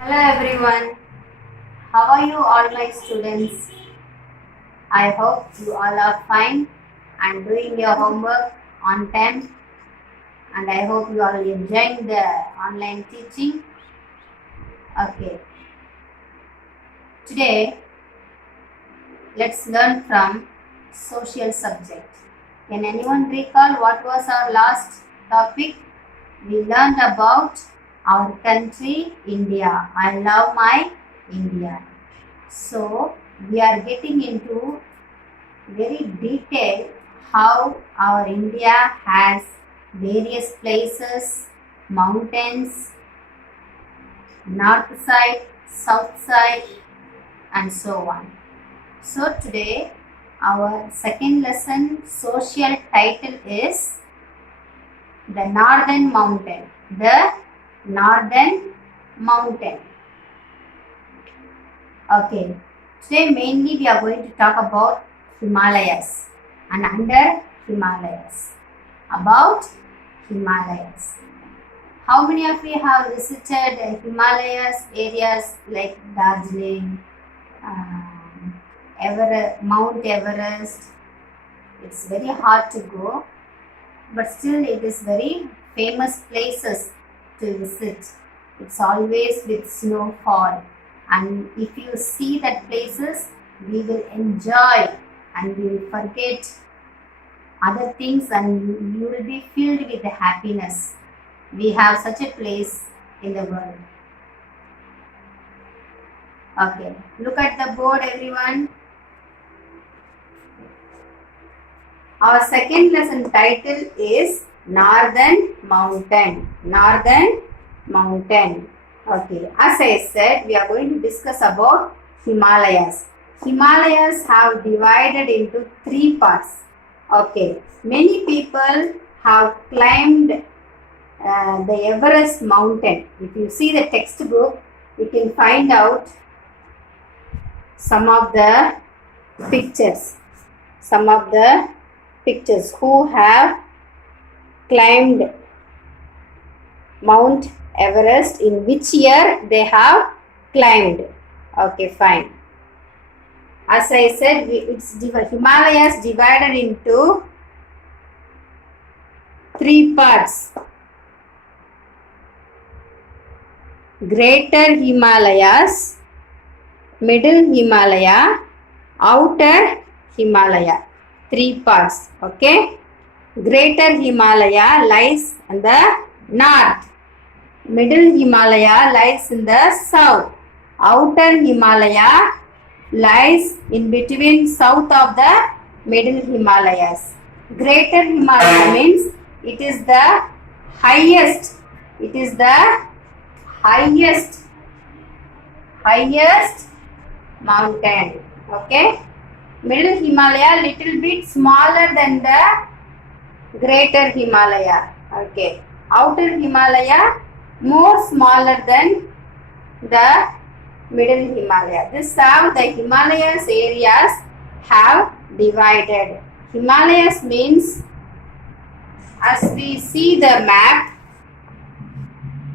Hello everyone, how are you all my students? I hope you all are fine and doing your homework on time, and I hope you are enjoying the online teaching. Okay, today let's learn from social subject. Can anyone recall what was our last topic? We learned about our country India. I love my India. So we are getting into very detailed how our India has various places, mountains, north side, south side, and so on. So today our second lesson social title is the Northern Mountain. The Northern Mountain. Okay. Today mainly we are going to talk about Himalayas and under Himalayas. About Himalayas. How many of you have visited Himalayas areas like Darjeeling, Mount Everest? It's very hard to go, but still it is very famous places to visit. It's always with snowfall, and if you see that places, we will enjoy and we will forget other things, and you will be filled with happiness. We have such a place in the world. Okay, look at the board everyone. Our second lesson title is Northern Mountain. Northern Mountain. Okay, as I said, we are going to discuss about Himalayas. Himalayas have divided into three parts. Okay, many people have climbed the Everest mountain. If you see the textbook, you can find out some of the pictures. Who have climbed Mount Everest, in which year they have climbed. Okay, fine. As I said, Himalayas divided into three parts. Greater Himalayas, Middle Himalaya, Outer Himalaya. Three parts. Okay. Greater Himalaya lies in the north. Middle Himalaya lies in the south. Outer Himalaya lies in between south of the Middle Himalayas. Greater Himalaya means it is the highest. It is the highest mountain. Okay. Middle Himalaya little bit smaller than the Greater Himalaya. Okay. Outer Himalaya more smaller than the Middle Himalaya. This is how the Himalayas areas have divided. Himalayas means, as we see the map,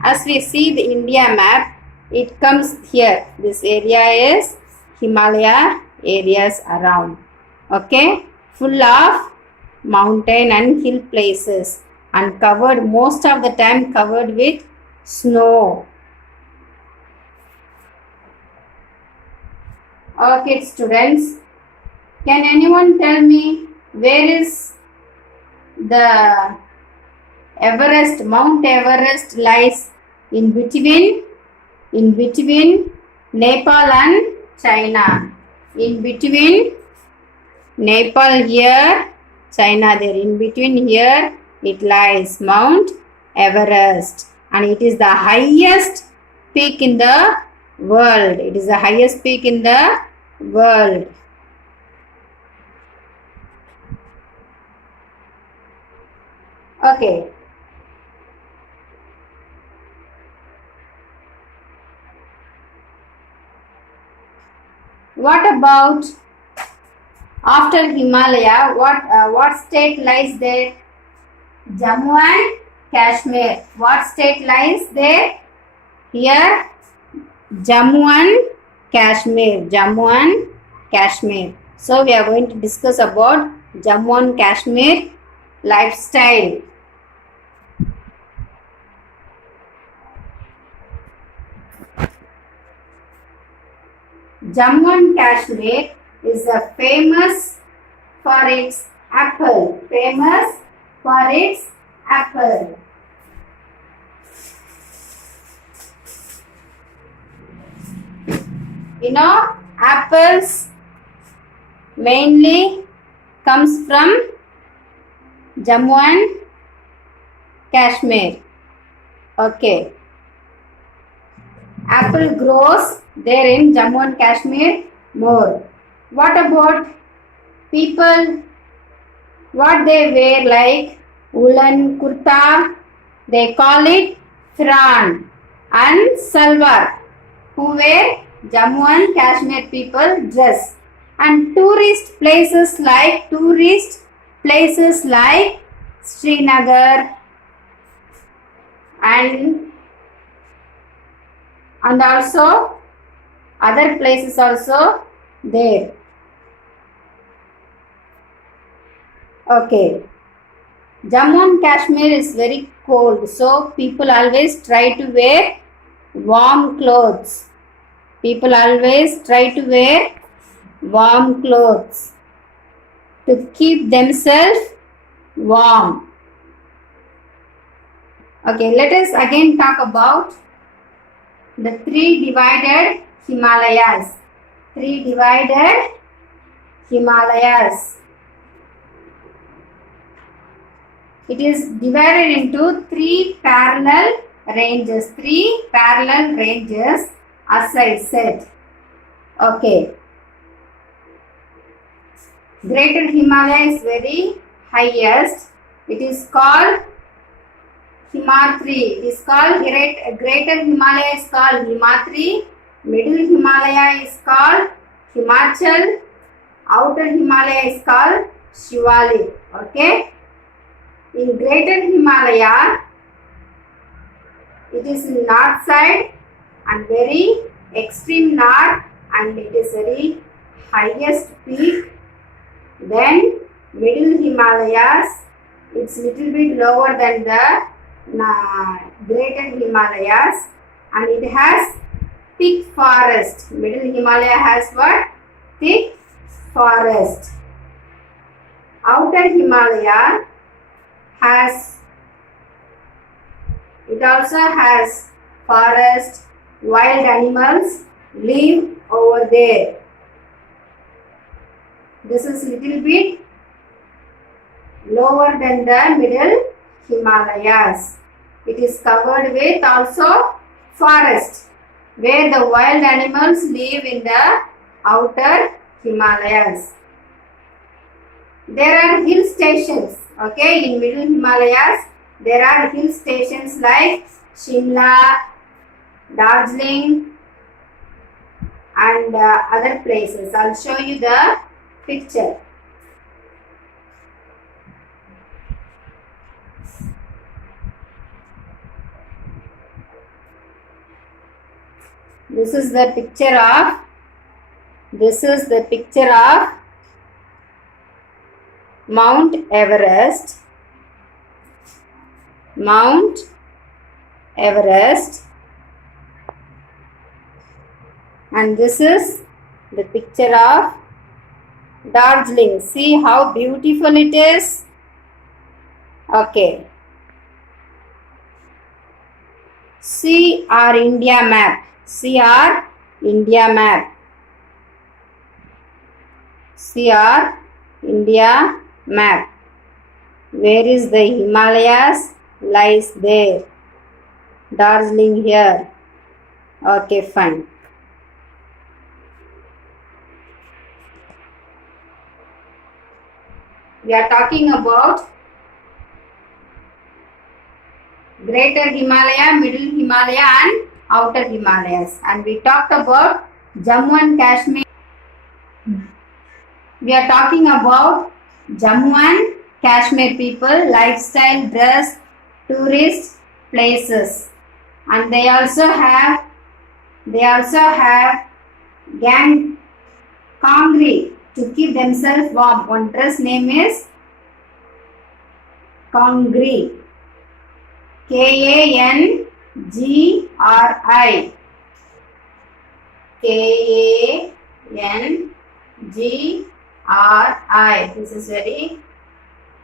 as we see the India map, it comes here. This area is Himalaya areas around. Okay, full of mountain and hill places, and covered most of the time covered with snow. Okay, students, can anyone tell me where is the Everest, Mount Everest lies in between Nepal and China? In between Nepal here, China there. In between here it lies Mount Everest, and it is the highest peak in the world. It is the highest peak in the world. Okay. What about after Himalaya? What state lies there? Jammu and Kashmir. What state lies there? Here Jammu and Kashmir. Jammu and Kashmir. So we are going to discuss about Jammu and Kashmir lifestyle. Jammu and Kashmir is famous for its apple. Famous for its apple. You know, apples mainly comes from Jammu and Kashmir. Okay. Apple grows there in Jammu and Kashmir more. What about people? What they wear like woolen kurta? They call it firan and salwar. Who wear Jammu and Kashmir people dress. And tourist places like Srinagar and also other places also there. Okay. Jammu and Kashmir is very cold, so people always try to wear warm clothes. People always try to wear warm clothes to keep themselves warm. Okay, let us again talk about the three divided Himalayas. Three divided Himalayas. It is divided into three parallel ranges. Three parallel ranges, as I said. Okay. Greater Himalaya is very highest. It is called Himatri. It is called Greater Himalaya is called Himatri. Middle Himalaya is called Himachal. Outer Himalaya is called Shivalik. Okay. In Greater Himalaya, it is in north side and very extreme north, and it is very highest peak. Then Middle Himalayas, it's little bit lower than the Greater Himalayas, and it has thick forest. Middle Himalaya has what? Thick forest. Outer Himalaya it also has forest, wild animals live over there. This is little bit lower than the Middle Himalayas. It is covered with also forest, where the wild animals live in the outer Himalayas. There are hill stations. Okay, in Middle Himalayas, there are hill stations like Shimla, Darjeeling, and other places. I'll show you the picture. This is the picture of Mount Everest. Mount Everest. And this is the picture of Darjeeling. See how beautiful it is. Okay. See our India map. See our India map. See our India map. Where is the Himalayas? Lies there. Darjeeling here. Okay, fine. We are talking about Greater Himalaya, Middle Himalaya and Outer Himalayas. And we talked about Jammu and Kashmir. We are talking about Jammu and Kashmir people, lifestyle, dress, tourist places. And they also have They also have gang Kangri to keep themselves warm. One dress name is Kangri. Kangri. Kangri. This is very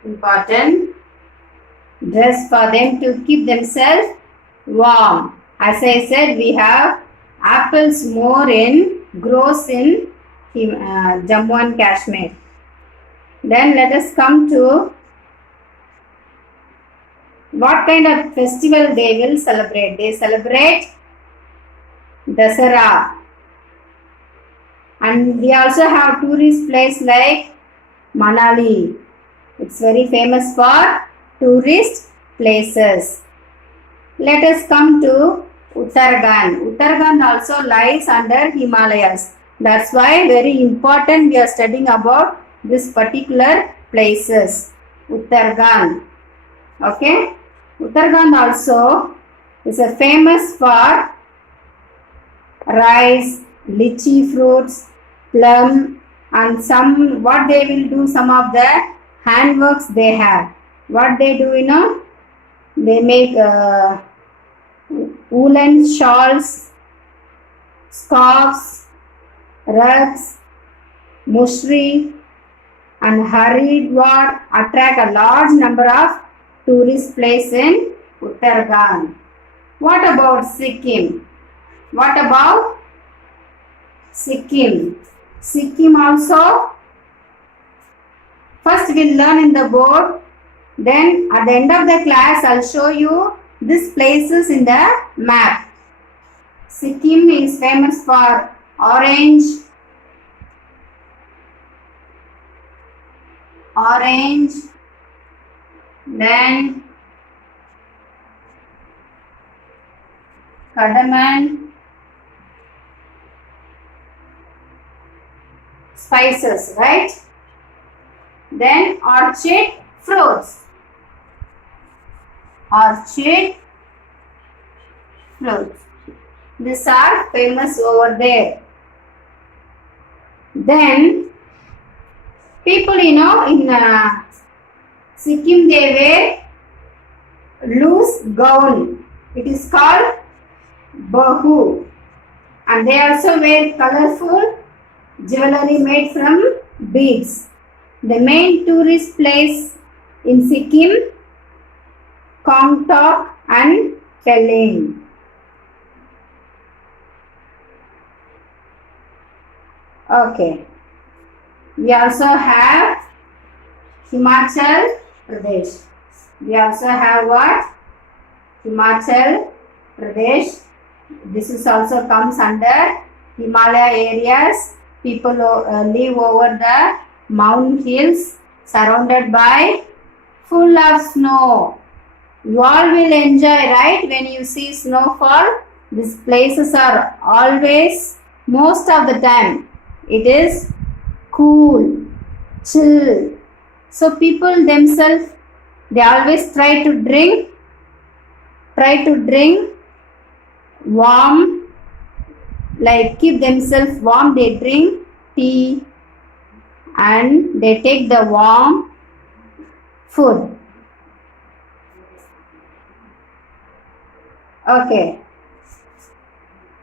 important. Dress for them to keep themselves warm. As I said, we have apples more grows in Jammu and Kashmir. Then let us come to what kind of festival they will celebrate. They celebrate Dasara. And we also have tourist place like Manali. It's very famous for tourist places. Let us come to Uttarakhand. Uttarakhand also lies under Himalayas. That's why very important we are studying about this particular places. Uttarakhand. Okay. Uttarakhand also is a famous for rice, lychee fruits, plum, and some what they will do, some of the handworks they have. What they do, they make woolen shawls, scarves, rugs, mushri, and Haridwar attract a large number of tourist places in Uttarakhand. What about Sikkim? What about Sikkim? Sikkim also, first we'll learn in the board. Then at the end of the class, I'll show you these places in the map. Sikkim is famous for orange, then cardamom, spices, right? Then orchid fruits. These are famous over there. Then people, in Sikkim they wear loose gown. It is called bahu. And they also wear colorful jewelry made from beads. The main tourist place in Sikkim, Kongtok and Keling. Okay. We also have Himachal Pradesh. We also have what? Himachal Pradesh. This is also comes under Himalaya areas. People live over the mountain hills surrounded by full of snow. You all will enjoy, right? When you see snowfall, these places are always, most of the time, it is cool, chill. So people themselves, they always try to drink warm, like keep themselves warm. They drink tea and they take the warm food. Okay.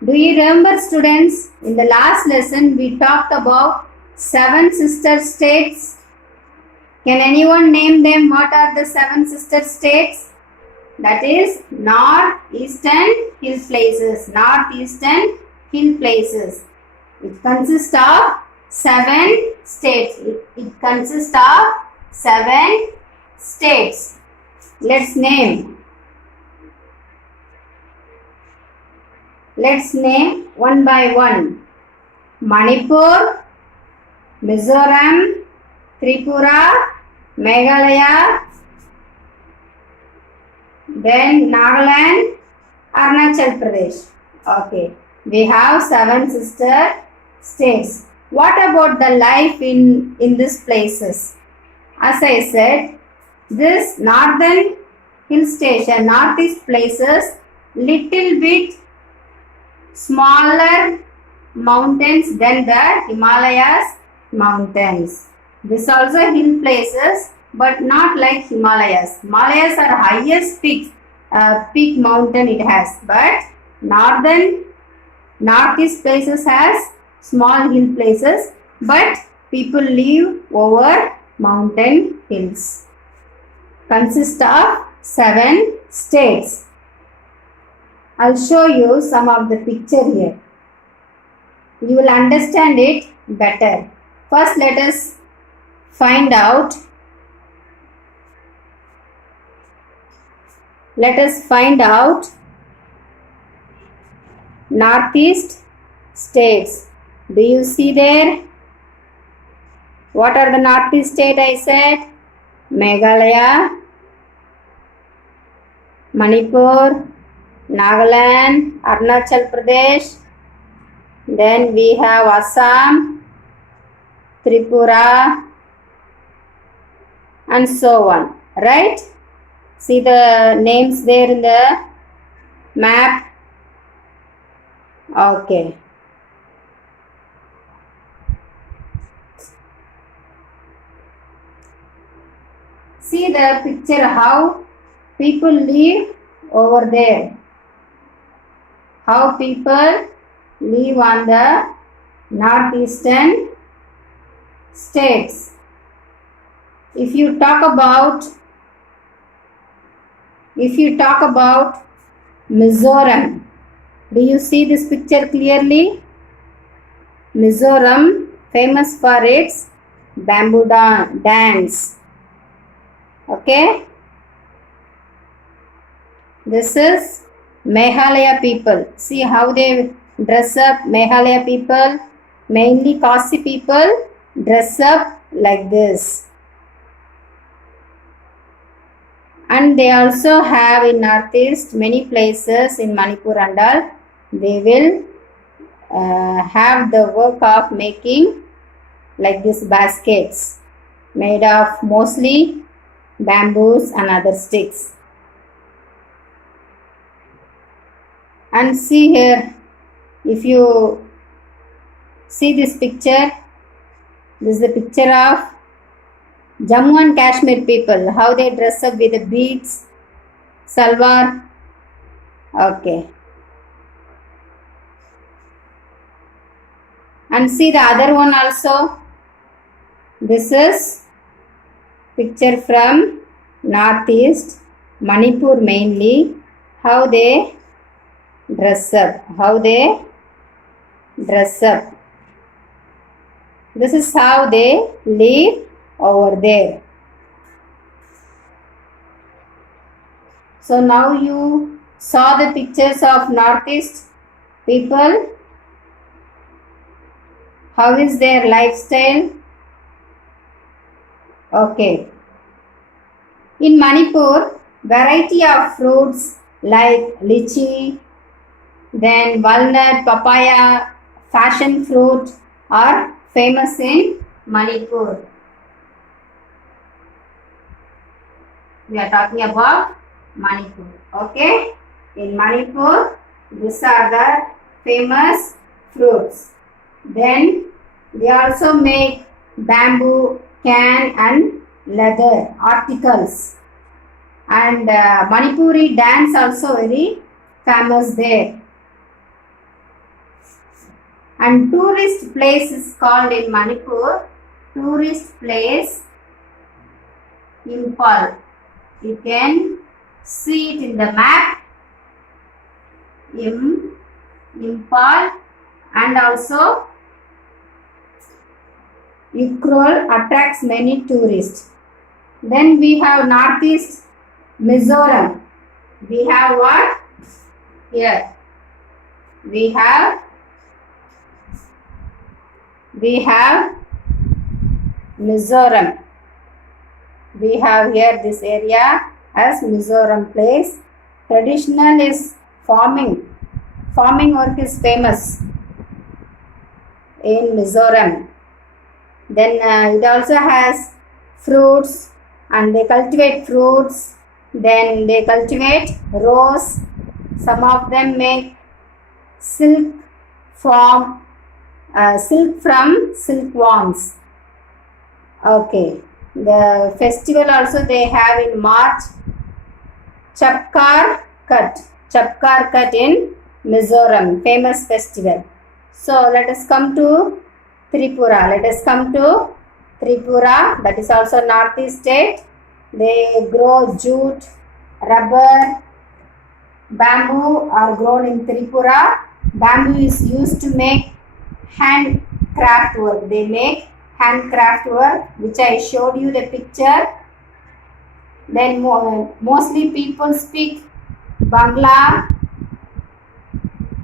Do you remember, students, in the last lesson we talked about 7 sister states. Can anyone name them? What are the 7 sister states? That is northeastern hill places. Northeastern hill places. It consists of 7 states. It consists of 7 states. Let's name. Let's name one by one. Manipur, Mizoram, Tripura, Meghalaya, then Nagaland, Arunachal Pradesh. Okay, we have 7 sister states. What about the life in these places? As I said, this northern hill station, northeast places, little bit smaller mountains than the Himalayas mountains. This also hill places, but not like Himalayas. Himalayas are highest peak mountain it has, but northeast places has small hill places, but people live over mountain hills. Consist of 7 states. I'll show you some of the picture here. You will understand it better. First, let us find out. Northeast states. Do you see there? What are the northeast states I said? Meghalaya, Manipur, Nagaland, Arunachal Pradesh. Then we have Assam, Tripura, and so on. Right? See the names there in the map. Okay. See the picture how people live over there. How people live on the northeastern states. If you talk about Mizoram, do you see this picture clearly? Mizoram, famous for its bamboo dance. Okay. This is Meghalaya people. See how they dress up. Meghalaya people, mainly Khasi people, dress up like this. And they also have in northeast many places in Manipur and all. They will have the work of making like these baskets made of mostly bamboos and other sticks. And see here, if you see this picture, this is the picture of Jammu and Kashmir people, how they dress up with the beads, salwar. Okay. And see the other one also. This is picture from northeast, Manipur mainly, how they dress up. This is how they live over there. So now you saw the pictures of northeast people. How is their lifestyle? Okay. In Manipur, variety of fruits like lychee, then walnut, papaya, passion fruit are famous in Manipur. We are talking about Manipur. Okay. In Manipur, these are the famous fruits. Then they also make bamboo, can and leather articles. And Manipuri dance also very famous there. And tourist place is called in Manipur, tourist place Impal. You can see it in the map. Impal, and also Ukhrul attracts many tourists. Then we have northeast Mizoram. We have what? Here. We have Mizoram. We have here this area as Mizoram place. Traditional is farming. Farming work is famous in Mizoram. Then it also has fruits, and they cultivate fruits. Then they cultivate rose. Some of them make silk from silkworms. Okay, the festival also they have in March. Chapkar Cut in Mizoram, famous festival. So let us come to Tripura. That is also northeast state. They grow jute, rubber, bamboo are grown in Tripura. Bamboo is used to make handcraft work. They make handcraft work, which I showed you the picture. Then mostly people speak Bangla.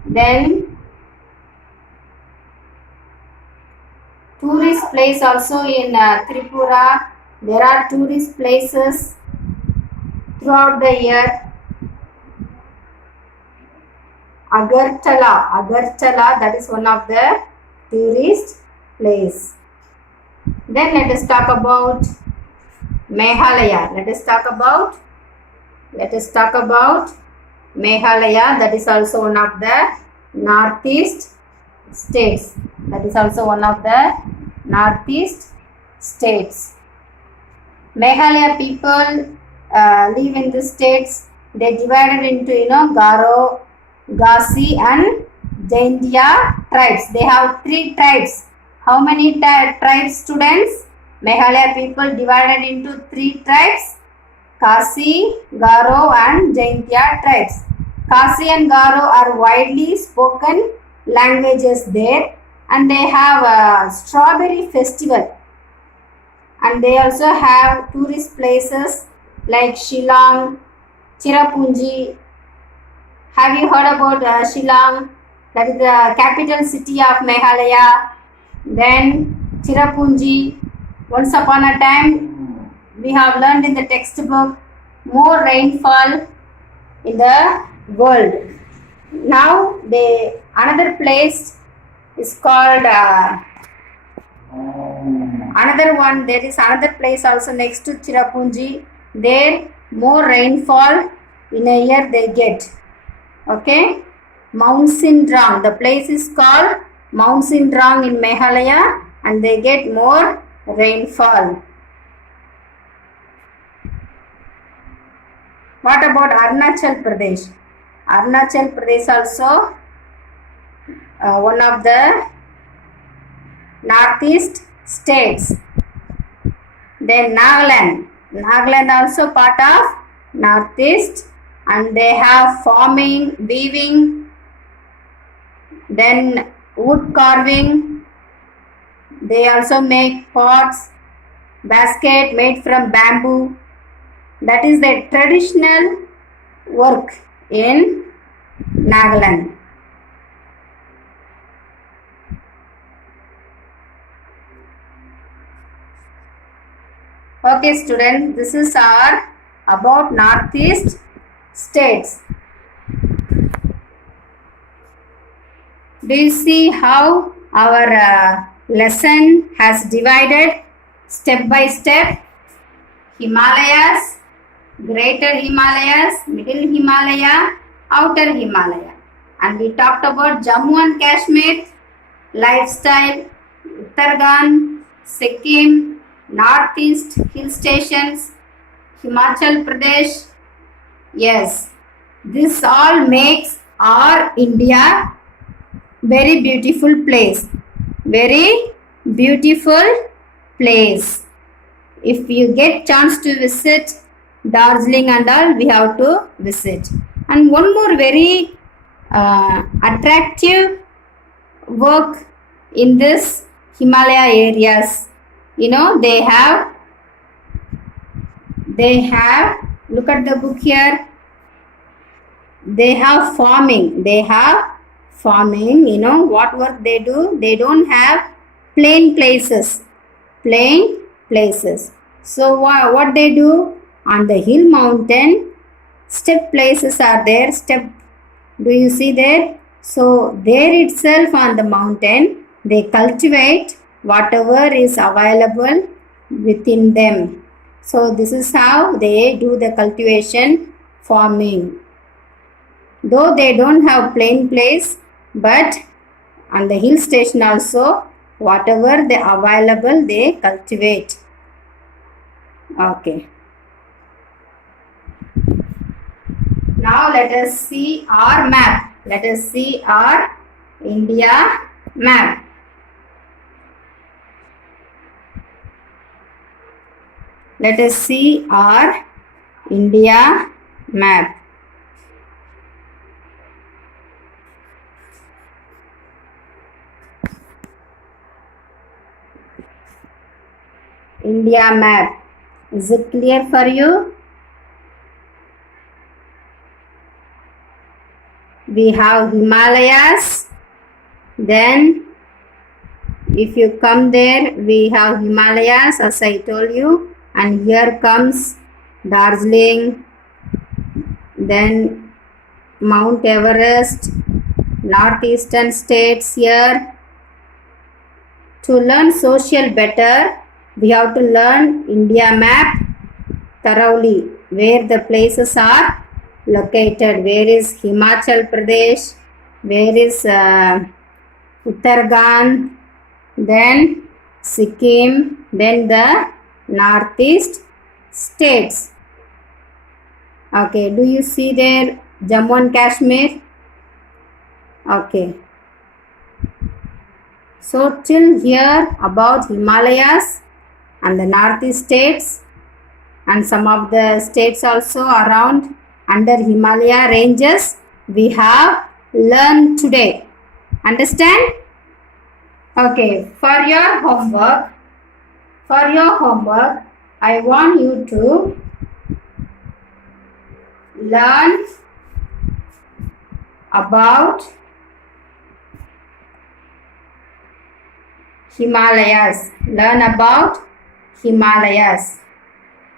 Then tourist place also in Tripura. There are tourist places throughout the year. Agartala, that is one of the tourist place. Then let us talk about Meghalaya. Let us talk about Meghalaya. That is also one of the northeast states. Meghalaya people live in the states. They divided into Garo, Gasi and Jaintia tribes. They have 3 tribes. How many tribes, students? Meghalaya people divided into 3 tribes. Kasi, Garo and Jaintia tribes. Kasi and Garo are widely spoken languages there, and they have a strawberry festival. And they also have tourist places like Shillong, Cherrapunji. Have you heard about Shillong? That is the capital city of Meghalaya. Then Cherrapunji. Once upon a time, we have learned in the textbook, more rainfall in the world. Now another place is called there is another place also next to Cherrapunji. There more rainfall in a year they get. Okay, Mount Sindrang. The place is called Mount Sindrang in Meghalaya, and they get more rainfall. What about Arunachal Pradesh? Arunachal Pradesh also one of the northeast states. Then Nagaland also part of northeast, and they have farming, weaving, then wood carving. They also make pots, basket made from bamboo. That is the traditional work in Nagaland. Okay students, this is our about northeast states. Do you see how our lesson has divided step by step? Himalayas, Greater Himalayas, Middle Himalaya, Outer Himalaya. And we talked about Jammu and Kashmir, lifestyle, Uttarakhand, Sikkim, Northeast hill stations, Himachal Pradesh. Yes, this all makes our India very beautiful place. Very beautiful place. If you get chance to visit Darjeeling and all, we have to visit. And one more very attractive work in this Himalaya areas. They have, look at the book here. They have farming. What work they do? They don't have plain places. So what they do? On the hill mountain, step places are there. Do you see there? So there itself on the mountain, they cultivate whatever is available within them. So this is how they do the cultivation, farming. Though they don't have plain place, but on the hill station also whatever they available they cultivate. Okay. Now let us see our map. Let us see our India map. Let us see our India map. India map. Is it clear for you? We have Himalayas. Then if you come there, we have Himalayas as I told you. And here comes Darjeeling. Then Mount Everest. Northeastern states here. To learn social better, we have to learn India map thoroughly, where the places are located. Where is Himachal Pradesh? Where is Uttarakhand? Then Sikkim? Then the northeast states. Okay, do you see there Jammu and Kashmir? Okay. So till here about Himalayas and the northeast states and some of the states also around under Himalaya ranges we have learned today. Understand? Okay, for your homework, I want you to learn about Himalayas. Learn about Himalayas.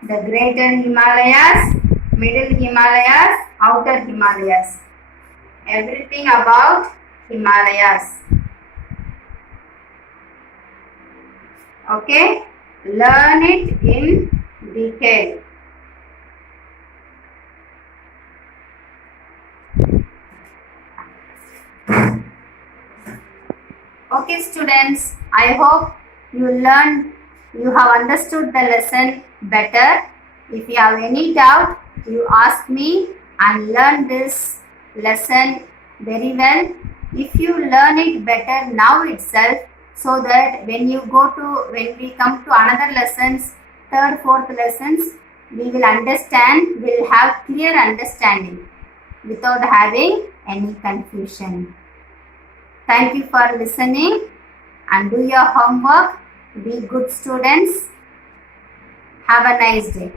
The greater Himalayas, middle Himalayas, outer Himalayas. Everything about Himalayas. Okay? Learn it in detail. Okay students, I hope you have understood the lesson better. If you have any doubt, you ask me and learn this lesson very well. If you learn it better now itself, so that when we come to another lessons, third, fourth lessons, we will understand, we will have clear understanding without having any confusion. Thank you for listening and do your homework. Be good students. Have a nice day.